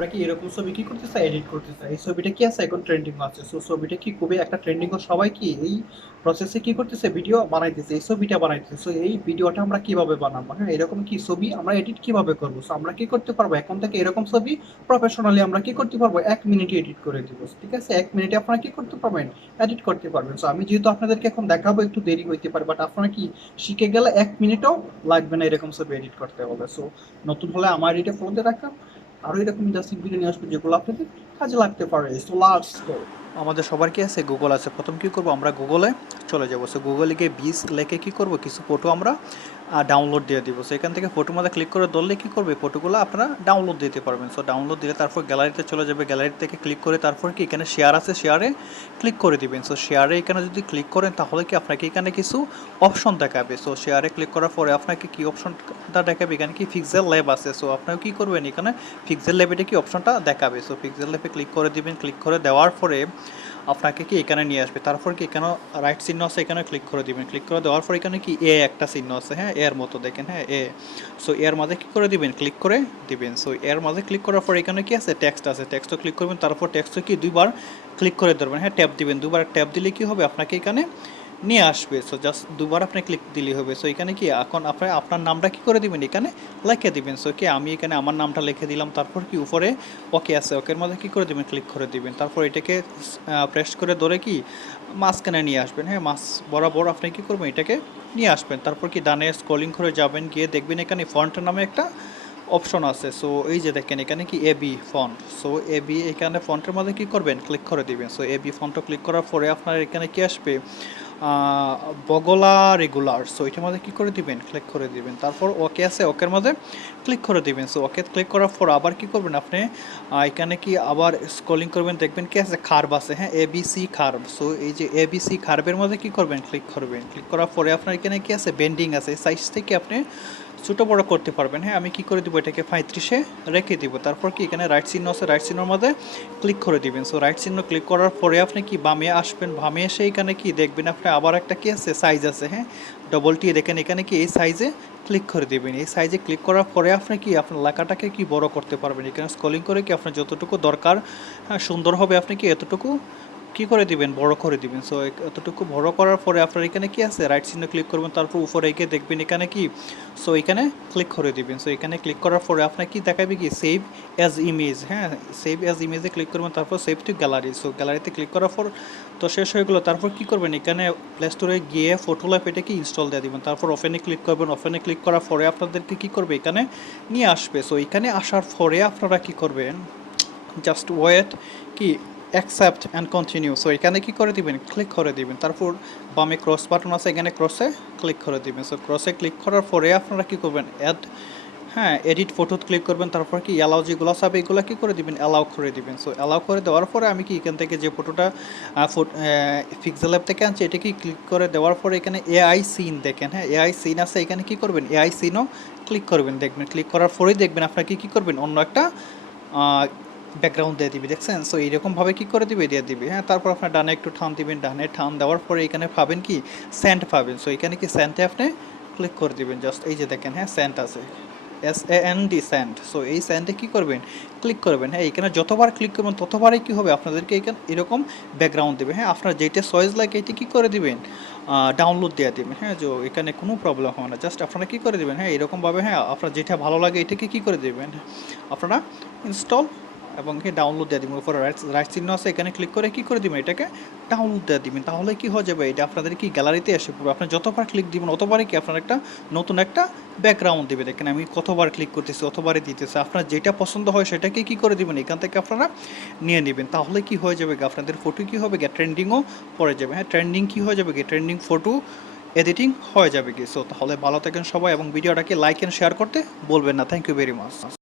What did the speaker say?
আমরা কি এরকম ছবি কি করতে চাই, এডিট করতে চাই। এই ছবিটা কি আছে এখন ট্রেন্ডিং আছে, সো ছবিটা কি খুবই একটা ট্রেন্ডিং, ও সবাই কি এই প্রসেসে কি করতেছে, ভিডিও বানাইতেছে, এই ছবিটা বানাইতেছে। সো এই ভিডিওটা আমরা কিভাবে বানাবো, হ্যাঁ এরকম কি ছবি আমরা এডিট কিভাবে করবো। সো আমরা কি করতে পারবো এখন থেকে এরকম ছবি প্রফেশনালি আমরা কি করতে পারবো, 1 মিনিটে এডিট করে দিব। ঠিক আছে, 1 মিনিটে আপনারা কি করতে পারবেন, এডিট করতে পারবেন। সো আমি যেহেতু আপনাদেরকে এখন দেখাবো, একটু দেরি হইতে পারে, বাট আপনারা কি শিখে গেলে 1 মিনিটও লাগবে না এরকম ছবি এডিট করতে হবে। সো নতুন হলে আমার এটা ফলোতে রাখা, আরো এরকম ইন্টারেস্টিং ভিডিও নিয়ে আসবো যেগুলো আপনাদের কাজে লাগতে পারে। So let's go. আমাদের সবার কি আছে, গুগল আছে। প্রথম কি করব, আমরা গুগলে চলে যাবো। সো গুগলে গিয়ে বিচ লেকে কি করব, কিছু ফটো আমরা ডাউনলোড দিয়ে দিব। সো এখান থেকে ফটোর মধ্যে ক্লিক করে ধরলে কি করবে, ফটোগুলো আপনারা ডাউনলোড দিতে পারবেন। সো ডাউনলোড দিলে তারপর গ্যালারিতে চলে যাবে, গ্যালারি থেকে ক্লিক করে তারপর কি এখানে শেয়ার আছে, শেয়ারে ক্লিক করে দিবেন। সো শেয়ারে এখানে যদি ক্লিক করেন তাহলে কি আপনাকে এখানে কিছু অপশন দেখাবে। সো শেয়ারে ক্লিক করার পরে আপনাকে কি অপশনটা দেখাবে, এখানে কি পিক্সেল ল্যাব আছে। সো আপনারা কি করবেন, এখানে পিক্সেল ল্যাবে কি অপশনটা দেখাবে। সো পিক্সেল ল্যাবে ক্লিক করে দিবেন, ক্লিক করে দেওয়ার পরে আপনাকে কি এখানে নিয়ে আসবে। তারপর কি এখানে রাইট চিহ্ন আছে, এখানে ক্লিক করে দিবেন। ক্লিক করে দেওয়ার পর এখানে কি এ একটা চিহ্ন আছে, হ্যাঁ এর মতো দেখেন, হ্যাঁ এ। সো এর মাঝে কি করে দিবেন, ক্লিক করে দিবেন। সো এর মাঝে ক্লিক করার পর এখানে কি আছে, টেক্সট আছে, টেক্সটও ক্লিক করবেন। তারপর টেক্সটও কি দুইবার ক্লিক করে ধরবেন, হ্যাঁ ট্যাপ দিবেন। দুবার ট্যাপ দিলে কি হবে, আপনাকে এখানে নিয়ে আসবে। সো জাস্ট দুবার আপনি ক্লিক দিলেই হবে। সো এখানে কি এখন আপনার নামটা কি করে দিবেন, এখানে লিখে দিবেন। সো কি আমি এখানে আমার নামটা লিখে দিলাম। তারপর কি উপরে ওকে আছে, ওকের মধ্যে কি করে দিবেন, ক্লিক করে দিবেন। তারপর এটাকে প্রেস করে ধরে কি মাঝখানে নিয়ে আসবেন, হ্যাঁ মাছ বরাবর আপনি কি করবেন, এটাকে নিয়ে আসবেন। তারপর কি ডানে স্ক্রলিং করে যাবেন, গিয়ে দেখবেন এখানে ফন্টের নামে একটা অপশন আছে। সো এই যে দেখেন এখানে কি এবি ফন্ট। সো এবি এখানে ফন্টের মধ্যে কি করবেন, ক্লিক করে দিবেন। সো এবি ফন্টও ক্লিক করার পরে আপনার এখানে কি আসবে, বগলা রেগুলার। সো এটার মধ্যে কী করে দিবেন, ক্লিক করে দিবেন। তারপর ওকে আছে, ওকের মধ্যে ক্লিক করে দিবেন। সো ওকে ক্লিক করার পর আবার কি করবেন আপনি, এখানে কি আবার স্ক্রলিং করবেন, দেখবেন কি আছে খার্ব আছে, হ্যাঁ এবিসি খার্ব। সো এই যে এবিসি খার্বের মধ্যে কি করবেন, ক্লিক করবেন। ক্লিক করার পরে আপনার এখানে কি আছে, বেন্ডিং আছে, সাইজ থেকে আপনি ছোটো বড়ো করতে পারবেন। হ্যাঁ আমি কি করে দিব, এটাকে 35-এ রেখে দিব। তারপর কি এখানে রাইট চিহ্ন আছে, রাইট চিহ্নের মধ্যে ক্লিক করে দিবেন। সো রাইট চিহ্ন ক্লিক করার পরে আপনি কি বামে আসবেন, বামে এসে এখানে কি দেখবেন আপনি আবার একটা কি আছে, সাইজ আছে, হ্যাঁ ডবল টি দেখেন এখানে কি এই সাইজে ক্লিক করে দিবেন। এই সাইজে ক্লিক করার পরে আপনি কি আপনার লেখাটাকে কি বড় করতে পারবেন। এখানে স্ক্রলিং করে কি আপনার যতটুকু দরকার, হ্যাঁ সুন্দর হবে, আপনি কি এতটুকু কি করে দিবেন, বড় করে দিবেন। সো এতটুকু বড় করার পরে আপনার এখানে কি আছে, রাইট চিহ্ন ক্লিক করবেন। তারপর উপরে এঁকে দেখবেন এখানে কি, সো এখানে ক্লিক করে দিবেন। সো এখানে ক্লিক করার পরে আপনার কি দেখাবে, কি সেভ অ্যাজ ইমেজ, হ্যাঁ সেভ অ্যাজ ইমেজে ক্লিক করবেন। তারপর সেভ টু গ্যালারি। সো গ্যালারিতে ক্লিক করার পর তো শেষ হয়ে গেলো। তারপর কি করবেন, এখানে প্লে স্টোরে গিয়ে ফটো ল্যাব এটাকে ইনস্টল দিয়ে দিবেন। তারপর ওপেনে ক্লিক করবেন। ওপেনে ক্লিক করার পরে আপনাদেরকে কি করবে, এখানে নিয়ে আসবে। সো এখানে আসার পরে আপনারা কি করবেন, জাস্ট ওয়েট, কি অ্যাকসেপ্ট অ্যান্ড কন্টিনিউ। সো এখানে কি করে দিবেন, ক্লিক করে দিবেন। তারপর বামে ক্রস বাটন আছে, এখানে ক্রসে ক্লিক করে দিবেন। সো ক্রসে ক্লিক করার পরে আপনারা কি করবেন, হ্যাঁ এডিট ফটো ক্লিক করবেন। তারপর কি অ্যালাউ যেগুলো আছে এগুলো কি করে দিবেন, অ্যালাউ করে দিবেন। সো অ্যালাউ করে দেওয়ার পরে আমি কি এখান থেকে যে ফটোটা পিক্সেল অ্যাপ থেকে আনছি এটাকে ক্লিক করে দেওয়ার পরে এখানে এআই সিন দেখেন, হ্যাঁ এআই সিন আছে, এখানে কি করবেন, এআই সিনও ক্লিক করবেন। দেখবেন ক্লিক করার পরেই দেখবেন আপনাকে কী করবেন, অন্য একটা ব্যাকগ্রাউন্ড দিয়ে দিবি, দেখছেন। সো এইরকমভাবে কী করে দিবে, দিয়ে দিবে, হ্যাঁ। তারপর আপনার ডানে একটু টান দিবেন, ডানে টান দেওয়ার পরে এখানে পাবেন কি সেন্ট পাবেন। সো এখানে কি সেন্টে আপনি ক্লিক করে দিবেন। জাস্ট এই যে দেখেন, হ্যাঁ সেন্ট আছে, SAND স্যান্ড। সো এই স্যান্ডে কী করবেন, ক্লিক করবেন। হ্যাঁ এখানে যতবার ক্লিক করবেন ততবারই কী হবে, আপনাদেরকে এখানে এরকম ব্যাকগ্রাউন্ড দেবে। হ্যাঁ আপনার যেটা চয়েস লাগে এটা কী করে দিবেন, ডাউনলোড দিয়ে দেবেন। হ্যাঁ যে এখানে কোনো প্রবলেম হবে না, জাস্ট আপনারা কী করে দেবেন, হ্যাঁ এরকমভাবে, হ্যাঁ আপনার যেটা ভালো লাগে এটাকে কী করে দেবেন, আপনারা ইনস্টল এবং কি ডাউনলোড দিয়ে দিবেন। উপরে রাইট চিহ্ন আছে, এখানে ক্লিক করে কী করে দিবেন, এটাকে ডাউনলোড দিয়ে দিবেন। তাহলে কি হয়ে যাবে, এটা আপনাদের কি গ্যালারিতে এসে পড়বে। আপনি যতবার ক্লিক দিবেন অতবারই কি আপনার একটা নতুন একটা ব্যাকগ্রাউন্ড দেবে। দেখেন আমি কতবার ক্লিক করতেছি, অতবারই দিতেছে। আপনার যেটা পছন্দ হয় সেটাকে কি করে দিবেন, এখান থেকে আপনারা নিয়ে নেবেন। তাহলে কি হয়ে যাবে, আপনাদের ফটো কি হবে, ট্রেন্ডিংও পড়ে যাবে। হ্যাঁ ট্রেন্ডিং কি হয়ে যাবে, ট্রেন্ডিং ফটো এডিটিং হয়ে যাবে কি। সো তাহলে ভালো থাকেন সবাই এবং ভিডিওটাকে লাইক অ্যান্ড শেয়ার করতে বলবেন না। Thank you very much.